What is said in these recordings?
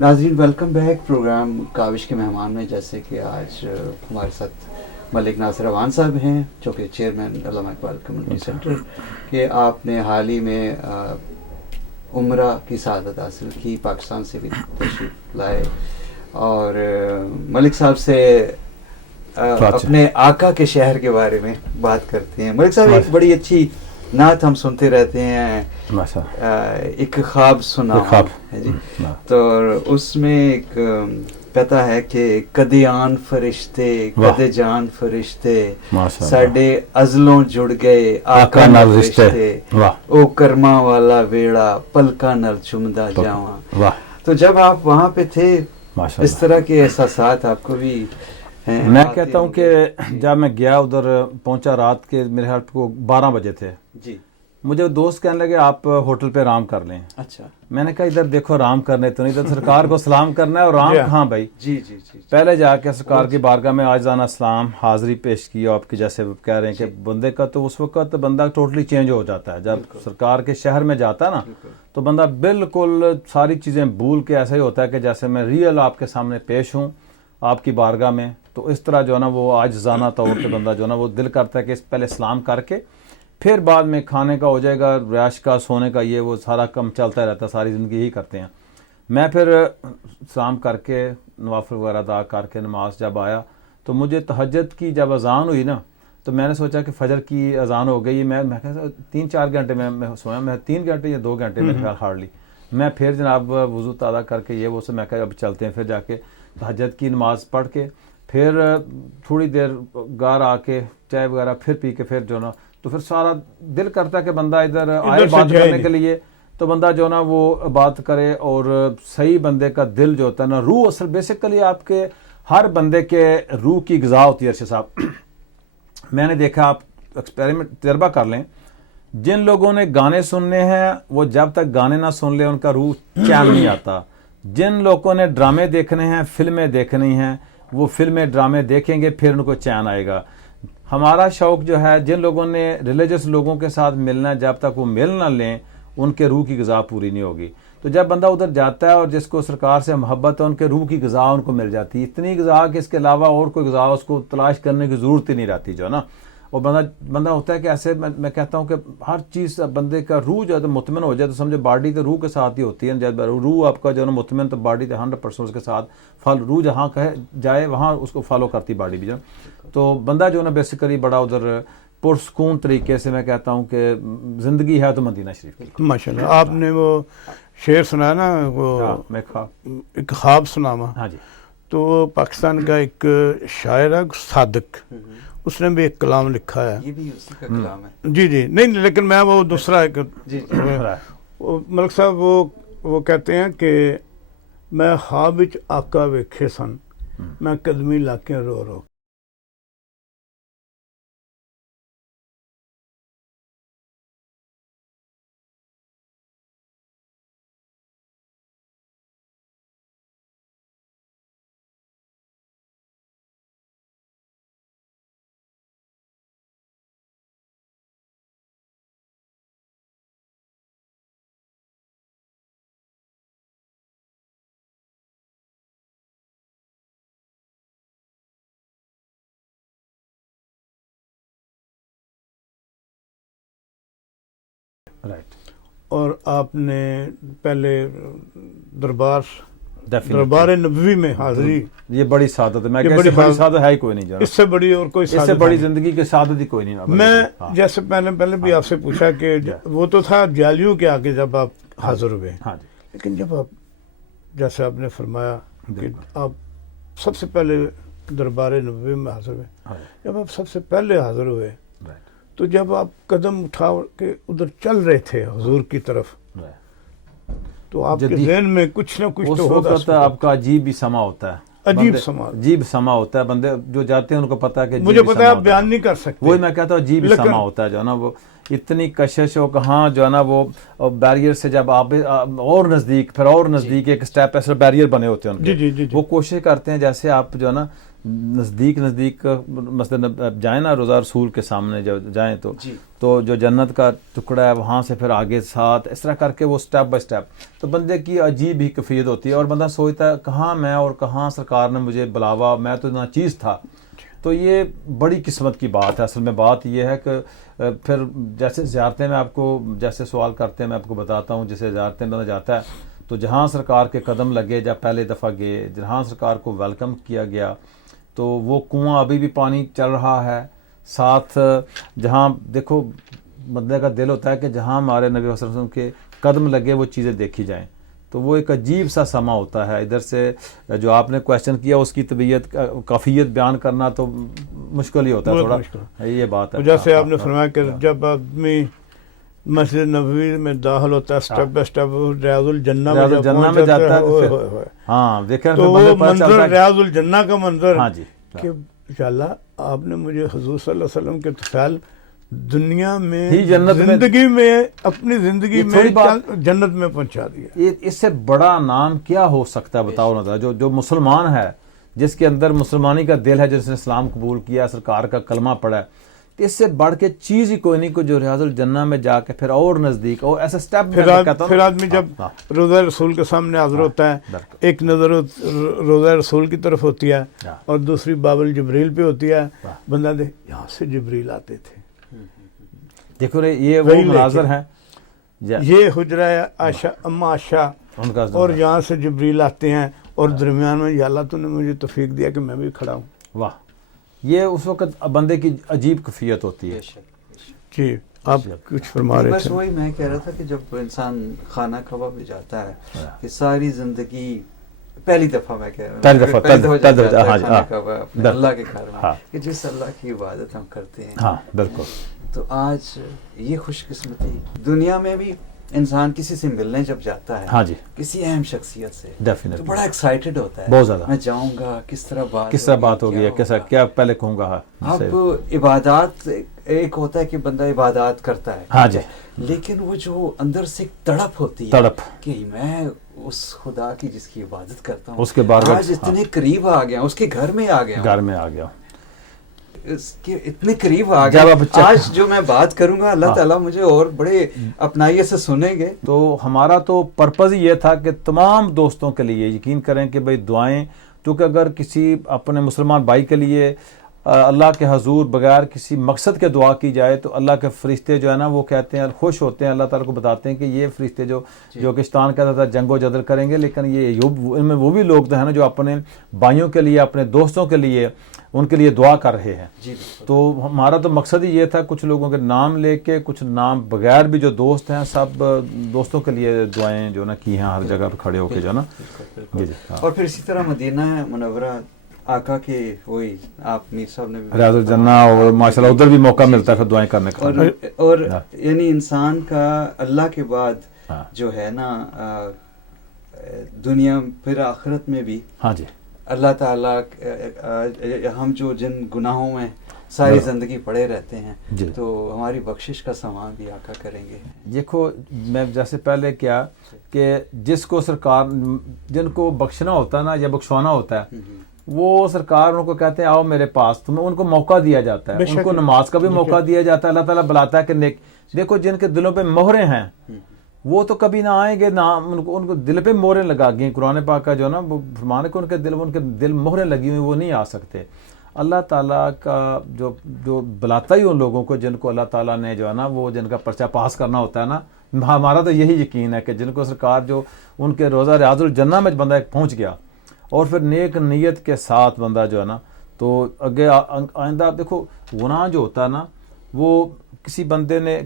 ناظرین welcome back programme کاوش کے مہمان میں، جیسے کہ آج ہمارے ساتھ ملک ناصر اوان صاحب ہیں جو کہ چیئرمین علامہ اقبال کمیونٹی سینٹر کہ آپ نے حال ہی میں عمرہ کی سعادت حاصل کی، پاکستان سے بھی تشریف لائے اور ملک صاحب سے اپنے آقا کے شہر کے بارے میں بات کرتے ہیں. ملک صاحب ایک بڑی اچھی نعت ہم سنتے رہتے ہیں، ایک خواب سنا ہے جی، تو اس میں ایک کہتا ہے کہ کدیان فرشتے کدے جان فرشتے ساڈے ازلوں جڑ گئے آقا نال رشتے، او کرما والا ویڑا پلکاں نال چمدا جاواں. تو جب آپ وہاں پہ تھے اس طرح کے احساسات آپ کو بھی؟ میں کہتا ہوں کہ جب میں گیا ادھر پہنچا رات کے میرے خیال کو 12 بجے تھے جی، مجھے دوست کہنے لگے آپ ہوٹل پہ آرام کر لیں. اچھا، میں نے کہا ادھر دیکھو آرام کرنے تو نہیں، ادھر سرکار کو سلام کرنا ہے اور آرام کہاں بھائی. جی جی جی، پہلے جا کے سرکار کی بارگاہ میں عاجزانہ سلام حاضری پیش کی. آپ کی جیسے کہہ رہے ہیں کہ بندے کا تو اس وقت بندہ ٹوٹلی چینج ہو جاتا ہے جب سرکار کے شہر میں جاتا ہے نا، تو بندہ بالکل ساری چیزیں بھول کے ایسا ہی ہوتا ہے کہ جیسے میں ریئل آپ کے سامنے پیش ہوں آپ کی بارگاہ میں. تو اس طرح جو ہے نا وہ عاجزانہ طور پہ بندہ جو ہے نا وہ دل کرتا ہے کہ پہلے سلام کر کے پھر بعد میں کھانے کا ہو جائے گا، رہائش کا، سونے کا، یہ وہ سارا کم چلتا رہتا ہے، ساری زندگی ہی کرتے ہیں. میں پھر سلام کر کے نوافل وغیرہ ادا کر کے نماز جب آیا تو مجھے تہجد کی جب اذان ہوئی نا تو میں نے سوچا کہ فجر کی اذان ہو گئی. میں کہا 3-4 گھنٹے میں سویا، میں 3 گھنٹے یا 2 گھنٹے میرے خیال ہارڈلی. میں پھر جناب وضو تازہ کر کے یہ وہ سے میں کہا اب چلتے ہیں. پھر جا کے تہجد کی نماز پڑھ کے پھر تھوڑی دیر گھر آ کے چائے وغیرہ پھر پی کے پھر جو نا تو پھر سارا دل کرتا ہے کہ بندہ ادھر آئے بات کرنے کے لیے، تو بندہ جو نا وہ بات کرے. اور صحیح بندے کا دل جو ہوتا ہے نا، روح اصل بیسیکلی آپ کے ہر بندے کے روح کی غذا ہوتی ہے. ارشد صاحب میں نے دیکھا، آپ ایکسپیریمنٹ تجربہ کر لیں، جن لوگوں نے گانے سننے ہیں وہ جب تک گانے نہ سن لیں ان کا روح چین نہیں آتا. جن لوگوں نے ڈرامے دیکھنے ہیں، فلمیں دیکھنی ہیں، وہ فلمیں ڈرامے دیکھیں گے پھر ان کو چین آئے گا. ہمارا شوق جو ہے، جن لوگوں نے ریلیجس لوگوں کے ساتھ ملنا ہے جب تک وہ مل نہ لیں ان کے روح کی غذا پوری نہیں ہوگی. تو جب بندہ ادھر جاتا ہے اور جس کو سرکار سے محبت ہے ان کے روح کی غذا ان کو مل جاتی ہے، اتنی غذا کہ اس کے علاوہ اور کوئی غذا اس کو تلاش کرنے کی ضرورت ہی نہیں رہتی جو ہے نا. اور بندہ ہوتا ہے کہ ایسے میں کہتا ہوں کہ ہر چیز بندے کا روح جو ہے تو مطمئن ہو جائے تو سمجھے باڈی تو روح کے ساتھ ہی ہوتی ہے. جب روح آپ کا جو ہے نا مطمئن تو باڈی تو 100% اس کے ساتھ روح جہاں کہے جائے وہاں اس کو فالو کرتی باڈی بھی جو. تو بندہ جو ہے نا بیسیکلی بڑا ادھر پرسکون طریقے سے میں کہتا ہوں کہ زندگی ہے تو مدینہ شریف کی. ماشاءاللہ آپ نے وہ شعر سنا نا، وہ ایک خواب سنا. ہاں جی، تو پاکستان کا ایک شاعر ہے صادق، اس نے بھی ایک کلام لکھا ہے. یہ بھی اسی کا کلام ہے؟ جی جی نہیں، لیکن میں وہ دوسرا ایک ملک صاحب وہ کہتے ہیں کہ میں خواب وچ آقا ویکھے سن، میں قدمی لاکے رو رو. رائٹ. اور آپ نے پہلے دربار نبوی میں حاضری، یہ بڑی سعادت ہے. میں کہ بڑی سعادت ہے ہی کوئی نہیں جانا، اس سے بڑی اور کوئی اس سے بڑی زندگی کی سعادت ہی کوئی نہیں. میں جیسے پہلے بھی آپ سے پوچھا کہ وہ تو تھا جالیوں کے آگے جب آپ حاضر ہوئے، لیکن جب آپ جیسے آپ نے فرمایا کہ آپ سب سے پہلے دربار نبوی میں حاضر ہوئے، جب آپ سب سے پہلے حاضر ہوئے تو جب آپ قدم اٹھا کے ادھر چل رہے تھے حضور کی طرف، تو آپ کے ذہن میں کچھ نہ کچھ تو ہوگا. اس وقت آپ کا عجیب ہی سما ہوتا ہے، عجیب سما ہوتا ہے. بندے جو جاتے ہیں ان کو پتا ہے کہ مجھے پتا ہے آپ بیان نہیں کر سکتے. وہی میں کہتا ہوں عجیب ہی سما ہوتا ہے جو ہے نا، وہ اتنی کشش ہو کہاں جو ہے نا وہ بیریئر سے جب آپ اور نزدیک پھر اور نزدیک ایک سٹیپ ایسے بیریئر بنے ہوتے ہیں ان کے. وہ کوشش کرتے ہیں جیسے آپ جو ہے نا نزدیک مثلا جائیں نا روزہ رسول کے سامنے جب جائیں تو جو جنت کا ٹکڑا ہے وہاں سے پھر آگے 7 اس طرح کر کے وہ سٹیپ بائی سٹیپ، تو بندے کی عجیب ہی کیفیت ہوتی ہے اور بندہ سوچتا ہے کہاں میں اور کہاں سرکار نے مجھے بلاوا، میں تو نا چیز تھا. تو یہ بڑی قسمت کی بات ہے. اصل میں بات یہ ہے کہ پھر جیسے زیارتیں میں آپ کو جیسے سوال کرتے ہیں میں آپ کو بتاتا ہوں، جیسے زیارتیں بندہ جاتا ہے تو جہاں سرکار کے قدم لگے، جب پہلے دفعہ گئے جہاں سرکار کو ویلکم کیا گیا تو وہ کنواں ابھی بھی پانی چل رہا ہے ساتھ. جہاں دیکھو بندے کا دل ہوتا ہے کہ جہاں ہمارے نبی صلی اللہ علیہ وسلم کے قدم لگے وہ چیزیں دیکھی جائیں، تو وہ ایک عجیب سا سما ہوتا ہے. ادھر سے جو آپ نے کویشچن کیا اس کی طبیعت کیفیت بیان کرنا تو مشکل ہی ہوتا ہے تھوڑا، یہ بات ہے. جیسے آپ نے فرمایا کہ جب آدمی مسجد نبوی میں داخل ہوتا ہے اسٹیپ بائی اسٹیپ ریاض الجنہ میں جاتا ہے، ہاں دیکھیں تو وہ منظر ریاض الجنہ کا منظر ہاں جی کہ انشاءاللہ آپ نے مجھے حضور صلی اللہ علیہ وسلم کے طفیل دنیا میں زندگی میں اپنی زندگی میں جنت میں پہنچا دیا. اس سے بڑا نام کیا ہو سکتا ہے بتاؤ نا. جو مسلمان ہے، جس کے اندر مسلمانی کا دل ہے، جس نے اسلام قبول کیا، سرکار کا کلمہ پڑھا ہے، اس سے بڑھ کے چیز ہی کوئی نہیں کو جو ریاض الجنہ میں جا کے پھر اور نزدیک اور ایسا سٹیپ پھر آدمی جب روزہ رسول کے سامنے حاضر ہوتا ہے، ایک نظر روزہ رسول کی طرف ہوتی ہے اور دوسری باب الجبریل پہ ہوتی ہے. بندہ دے یہاں سے جبریل آتے تھے، دیکھو یہ وہ مناظر ہے، یہ حجرہ عائشہ اما عائشہ اور یہاں سے جبریل آتے ہیں اور درمیان میں یا اللہ تو نے مجھے توفیق دیا کہ میں بھی کھڑا ہوں. واہ، یہ اس وقت بندے کی عجیب کیفیت ہوتی ہے. جی آپ کچھ فرما رہے بس تھے. وہی میں کہہ رہا تھا کہ جب انسان خانہ کعبہ میں جاتا ہے کہ ساری زندگی پہلی دفعہ میں کہہ رہا ہوں خانہ کعبہ اپنے اللہ کے گھر میں کہ جس اللہ کی عبادت ہم کرتے ہیں. ہاں بالکل. تو آج یہ خوش قسمتی دنیا میں بھی انسان کسی سے ملنے جب جاتا ہے، ہاں جی، کسی اہم شخصیت سے ڈیفینیٹلی تو بڑا ایکسائٹیڈ ہوتا ہے، بہت زیادہ. میں جاؤں گا، کس طرح بات ہوگی ہے، کیسا کیا پہلے کہوں گا. اب عبادات ایک ہوتا ہے کہ بندہ عبادات کرتا ہے، ہاں جی، لیکن وہ جو اندر سے ایک تڑپ ہوتی ہے تڑپ کہ میں اس خدا کی جس کی عبادت کرتا ہوں اس کے بارگاہ آج اتنے قریب آ گیا، اس کے گھر میں آ گیا، اس کے اتنے قریب آ گیا. آج جو میں بات کروں گا اللہ تعالیٰ مجھے اور بڑے اپنائیے سے سنیں گے. تو ہمارا تو پرپز یہ تھا کہ تمام دوستوں کے لیے یقین کریں کہ بھئی دعائیں، کیونکہ اگر کسی اپنے مسلمان بھائی کے لیے اللہ کے حضور بغیر کسی مقصد کے دعا کی جائے تو اللہ کے فرشتے جو ہے نا وہ کہتے ہیں، خوش ہوتے ہیں، اللہ تعالیٰ کو بتاتے ہیں کہ یہ فرشتے جو شیطان کہتا تھا جنگ و جدل کریں گے، لیکن یہ ان میں وہ بھی لوگ ہیں نا جو اپنے بھائیوں کے لیے، اپنے دوستوں کے لیے، ان کے لیے دعا کر رہے ہیں. تو ہمارا تو مقصد ہی یہ تھا کچھ لوگوں کے نام لے کے، کچھ نام بغیر بھی جو دوست ہیں سب دوستوں کے لیے دعائیں جو نا کی ہیں ہر جگہ پہ کھڑے ہو کے جو نا. اور پھر اسی طرح مدینہ منورہ آقا کے وہی آپ میر صاحب نے ریاض الجنہ اور ماشاءاللہ ادھر بھی موقع ملتا ہے دعائیں کرنے کا. اور یعنی انسان کا اللہ کے بعد جو ہے نا دنیا پھر آخرت میں بھی، ہاں جی، اللہ تعالیٰ ہم جو جن گناہوں میں ساری زندگی پڑے رہتے ہیں تو ہماری بخشش کا سامان بھی آقا کریں گے. دیکھو میں جیسے پہلے کیا کہ جس کو سرکار جن کو بخشنا ہوتا ہے نا یا بخشوانا ہوتا ہے وہ سرکار ان کو کہتے ہیں آؤ میرے پاس، تمہیں ان کو موقع دیا جاتا ہے، ان کو نماز کا بھی موقع دیا جاتا ہے. اللہ تعالیٰ بلاتا ہے کہ نیک، دیکھو جن کے دلوں پہ مہریں ہیں وہ تو کبھی نہ آئیں گے، نہ ان کو دل پہ مہریں لگا گئی. قرآن پاک کا جو ہے نا وہ فرمانے کہ ان کے دل مہریں لگی ہوئی وہ نہیں آ سکتے. اللہ تعالیٰ کا جو بلاتا ہی ان لوگوں کو جن کو اللہ تعالیٰ نے جو ہے نا وہ جن کا پرچہ پاس کرنا ہوتا ہے نا. ہمارا تو یہی یقین ہے کہ جن کو سرکار جو ان کے روزہ ریاض الجنہ میں بندہ پہنچ گیا اور پھر نیک نیت کے ساتھ بندہ جو ہے نا تو آگے آئندہ دیکھو گناہ جو ہوتا ہے نا وہ کسی بندے نے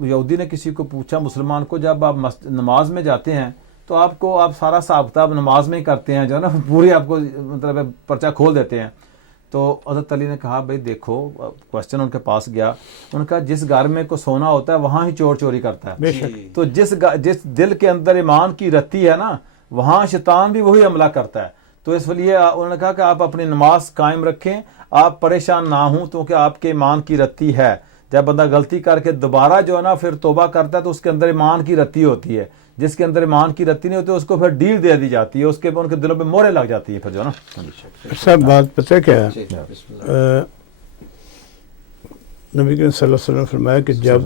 یہودی نے کسی کو پوچھا مسلمان کو جب آپ نماز میں جاتے ہیں تو آپ سارا حساب کتاب نماز میں ہی کرتے ہیں جو ہے نا پوری آپ کو مطلب پرچہ کھول دیتے ہیں. تو حضرت علی نے کہا بھائی دیکھو کوشچن ان کے پاس گیا، ان کا جس گھر میں کو سونا ہوتا ہے وہاں ہی چور چوری کرتا ہے. تو جس دل کے اندر ایمان کی رتی ہے نا وہاں شیطان بھی وہی حملہ کرتا ہے. تو اس لیے انہوں نے کہا کہ آپ اپنی نماز قائم رکھیں، آپ پریشان نہ ہوں کیونکہ آپ کے ایمان کی رتی ہے. جب بندہ غلطی کر کے دوبارہ جو ہے نا پھر توبہ کرتا ہے تو اس کے اندر ایمان کی رتی ہوتی ہے. جس کے اندر ایمان کی رتی نہیں ہوتی اس کو پھر ڈیل دے دی جاتی ہے, اس کے ان کے دلوں پہ مورے لگ جاتی ہے پھر جو ہے نا. سب بات پتہ کیا ہے, نبی کریم صلی اللہ علیہ وسلم نے فرمایا کہ جب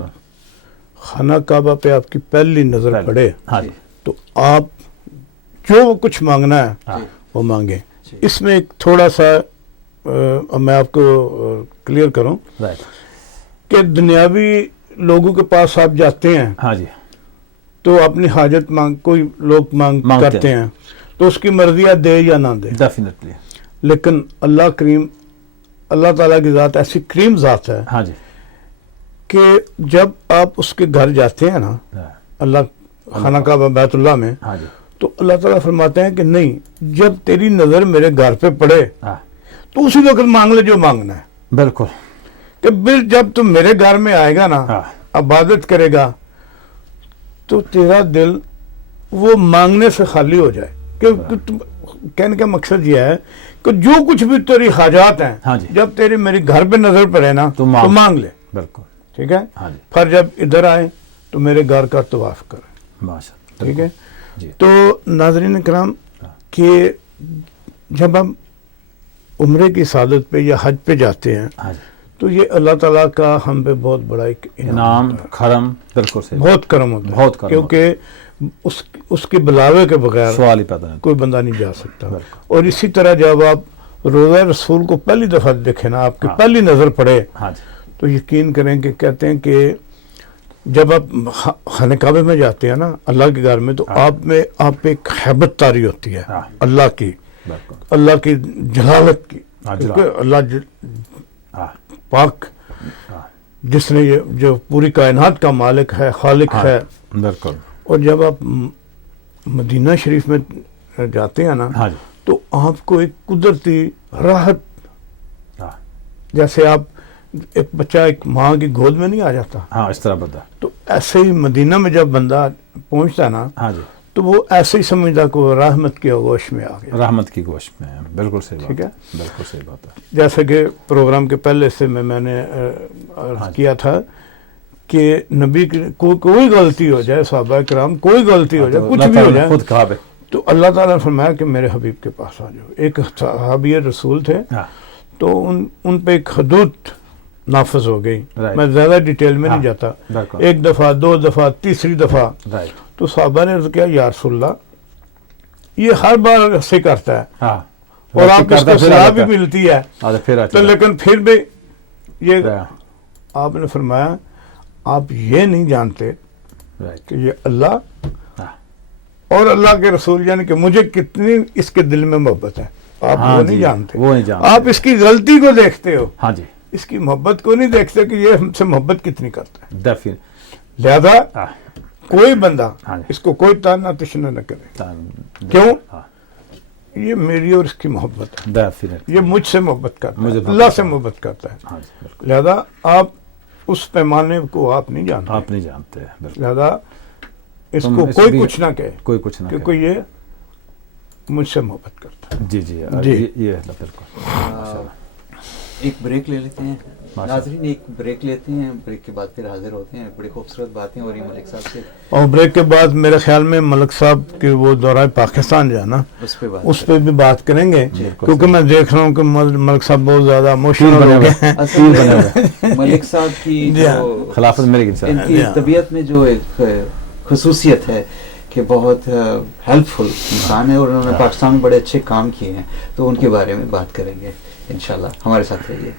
خانہ کعبہ پہ آپ کی پہلی نظر پڑے تو آپ جو کچھ مانگنا ہے وہ مانگیں. اس میں ایک تھوڑا سا میں آپ کو کلیئر کروں کہ دنیاوی لوگوں کے پاس آپ جاتے ہیں تو اپنی حاجت کوئی لوگ مانگ کرتے ہیں تو اس کی مرضی ہے دے یا نہ دے, ڈیفینیٹلی. لیکن اللہ تعالیٰ کی ذات ایسی کریم ذات ہے کہ جب آپ اس کے گھر جاتے ہیں نا, اللہ خانہ کعبہ بیت اللہ میں, تو اللہ تعالیٰ فرماتے ہیں کہ نہیں, جب تیری نظر میرے گھر پہ پڑے تو اسی وقت مانگ لے جو مانگنا ہے. بالکل. کہ پھر جب تم میرے گھر میں آئے گا نا, عبادت کرے گا, تو تیرا دل وہ مانگنے سے خالی ہو جائے. کہنے کا مقصد یہ ہے کہ جو کچھ بھی تیری حاجات ہیں جب تیری میری گھر پہ نظر پڑے نا تو مانگ لے. بالکل ٹھیک ہے. پھر جب ادھر آئے تو میرے گھر کا طواف کرے. ٹھیک ہے. تو ناظرین کرام کہ جب ہم عمرے کی سعادت پہ یا حج پہ جاتے ہیں تو یہ اللہ تعالیٰ کا ہم پہ بہت بڑا ایک انعام کرم, بالکل صحیح, بہت کرم ہوتا ہے, بہت کرم, کیونکہ اس کے بلاوے کے بغیر سوال ہی پیدا نہیں, کوئی بندہ نہیں جا سکتا. اور اسی طرح جب آپ روزہ رسول کو پہلی دفعہ دیکھیں نا, آپ کی پہلی نظر پڑے تو یقین کریں کہ کہتے ہیں کہ جب آپ خانہ کعبہ میں جاتے ہیں نا اللہ کے گھر میں, تو آپ پہ ایک حیبت طاری ہوتی ہے اللہ کی جلالت کی. اللہ پاک جس نے جو پوری کائنات کا مالک ہے, خالق ہے. بالکل. اور جب آپ مدینہ شریف میں جاتے ہیں نا تو آپ کو ایک قدرتی راحت, جیسے آپ ایک بچہ ایک ماں کی گود میں نہیں آ جاتا, اس طرح بتا, تو ایسے ہی مدینہ میں جب بندہ پہنچتا نا تو وہ ایسے ہی سمجھتا کہ وہ رحمت کی آغوش میں آ گیا. رحمت کی گوش میں, بالکل صحیح. ٹھیک ہے, بالکل صحیح بات ہے. جیسے کہ پروگرام کے پہلے سے میں نے عرض کیا تھا کہ نبی کی کوئی غلطی ہو جائے, صحابہ کرام کوئی غلطی ہو جائے, کچھ بھی ہو جائے, خود کہا تو اللہ تعالیٰ نے فرمایا کہ میرے حبیب کے پاس آ جاؤ. ایک صحابی رسول تھے تو ان پہ ایک حدود نافذ ہو گئی. میں زیادہ ڈیٹیل میں نہیں جاتا. ایک دفعہ, دو دفعہ, تیسری دفعہ, تو صحابہ نے عرض کیا یا رسول اللہ یہ ہر بار ایسے کرتا ہے اور آپ اس کو صلاح بھی ملتی ہے, تو لیکن پھر بھی یہ آپ نے فرمایا آپ یہ نہیں جانتے کہ یہ اللہ اور اللہ کے رسول یعنی کہ مجھے کتنی اس کے دل میں محبت ہے, آپ وہ نہیں جانتے. آپ اس کی غلطی کو دیکھتے ہو, اس کی محبت کو نہیں دیکھتے کہ یہ ہم سے محبت کتنی کرتا ہے. لہذا کوئی بندہ اس کو کوئی تانا تشنا نہ کرے. کیوں؟ یہ میری اور اس کی محبت ہے, یہ مجھ سے محبت کرتا ہے, اللہ سے محبت کرتا ہے. لہذا آپ اس پیمانے کو آپ نہیں جانتے. لہذا اس کو کوئی کچھ نہ کہے, کیونکہ یہ مجھ سے محبت کرتا ہے. جی یہ بالکل. ایک بریک لے لیتے ہیں ناظرین, ایک بریک لیتے ہیں, بریک کے بعد پھر حاضر ہوتے ہیں. بڑی خوبصورت باتیں ہو رہی ہیں ملک صاحب سے, اور بریک کے بعد میرے خیال میں ملک صاحب کے وہ دورہ پاکستان جو ہے نا اس پہ بھی بات کریں گے, کیونکہ میں دیکھ رہا ہوں کہ ملک صاحب بہت زیادہ ایموشنل ہو گئے ہیں. ملک صاحب کی خلافت ان کی طبیعت میں جو ایک خصوصیت ہے کہ بہت ہیلپ فل انسان ہے اور انہوں نے پاکستان میں بڑے اچھے کام کیے ہیں, تو ان کے بارے میں بات کریں گے انشاءاللہ. ہمارے ساتھ رہیے.